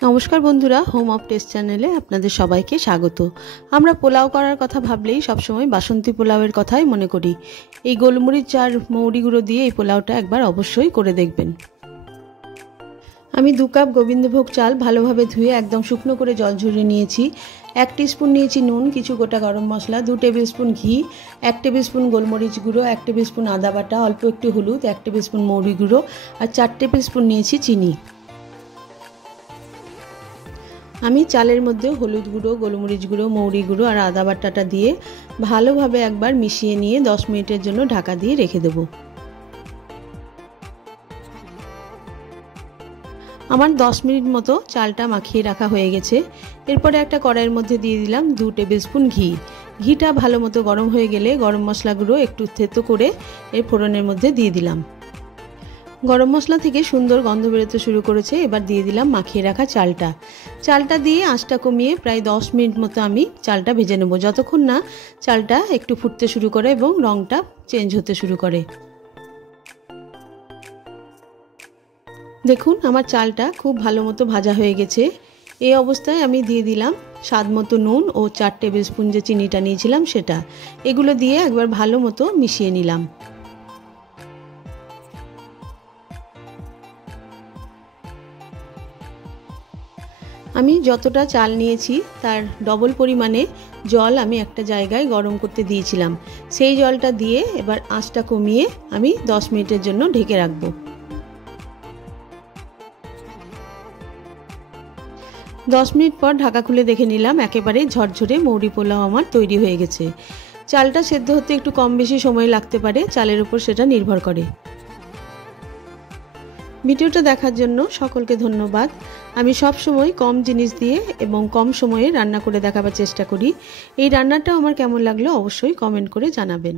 नमस्कार बंधुरा home of test चैनेले आपनादेर सबाइके स्वागत। आमरा पोलाव करार कथा भाबलेई सब समय बासंती पोलावेर कथाई मने करी। एई गोलमरिच आर मौरी गुঁড়ো दिए एई पोलावटा एकबार अवश्यई करे देखबेन। आमी 2 কাপ गोविंदभोग चाल भालोभाबे धुए एकदम शुकनो करे जल झरिয়ে निয়েছি। 1 टीस्पून निয়েছি নুন, কিছু গোটা গরম মশলা, 2 টেবিল স্পুন ঘি, 1 টেবিল স্পুন গোলমরিচ গুঁড়ো, 1 টেবিল স্পুন আদা বাটা, অল্প একটু হলুদ, 1 টেবিল স্পুন মৌরি গুঁড়ো আর 4 টেবিল স্পুন নিয়েছি চিনি। আমি চালের মধ্যে হলুদ গুঁড়ো, গোলমরিচ গুঁড়ো, মৌরি গুঁড়ো আর আদা বাটাটা দিয়ে ভালোভাবে একবার মিশিয়ে নিয়ে 10 মিনিটের জন্য ঢাকা দিয়ে রেখে দেব। আমার 10 মিনিট মতো চালটা মাখিয়ে রাখা হয়ে গেছে। এরপরে একটা কড়াইয়ের মধ্যে দিয়ে দিলাম 2 টেবিল স্পুন ঘি। ঘিটা ভালো মতো গরম হয়ে গেলে গরম মশলাগুলো একটু থেতো করে এর ফোড়নের মধ্যে দিয়ে দিলাম। গরম মশলা থেকে সুন্দর গন্ধ বেরোতে শুরু করেছে। এবার দিয়ে দিলাম মাখিয়ে রাখা চালটা। চালটা দিয়ে আঁচটা কমিয়ে প্রায় 10 মিনিট মতো আমি চালটা ভেজে নেব, যতক্ষণ না চালটা একটু ফুটতে শুরু করে এবং রংটা চেঞ্জ হতে শুরু করে। দেখুন আমার চালটা খুব ভালো মতো ভাজা হয়ে গেছে। এই অবস্থায় আমি দিয়ে দিলাম স্বাদ মতো নুন ও 4 টেবিল স্পুন যে চিনিটা নিয়েছিলাম সেটা। এগুলো দিয়ে একবার ভালো মতো মিশিয়ে নিলাম। আমি যতটা চাল নিয়েছি তার ডবল পরিমাণে জল আমি একটা জায়গায় গরম করতে দিয়েছিলাম। সেই জলটা দিয়ে এবার আঁচটা কমিয়ে আমি 10 মিনিটের জন্য ঢেকে রাখব। 10 মিনিট পর ঢাকা খুলে দেখে নিলাম একেবারে ঝরঝরে মৌরি পোলাও আমার তৈরি হয়ে গেছে। চালটা সেদ্ধ হতে একটু কম বেশি সময় লাগতে পারে, চালের উপর সেটা নির্ভর করে। ভিডিওটা দেখার জন্য সকলকে ধন্যবাদ। আমি সব সময় কম জিনিস দিয়ে এবং কম সময়ে রান্না করে দেখাবার চেষ্টা করি। এই রান্নাটা আমার কেমন লাগলো অবশ্যই কমেন্ট করে জানাবেন।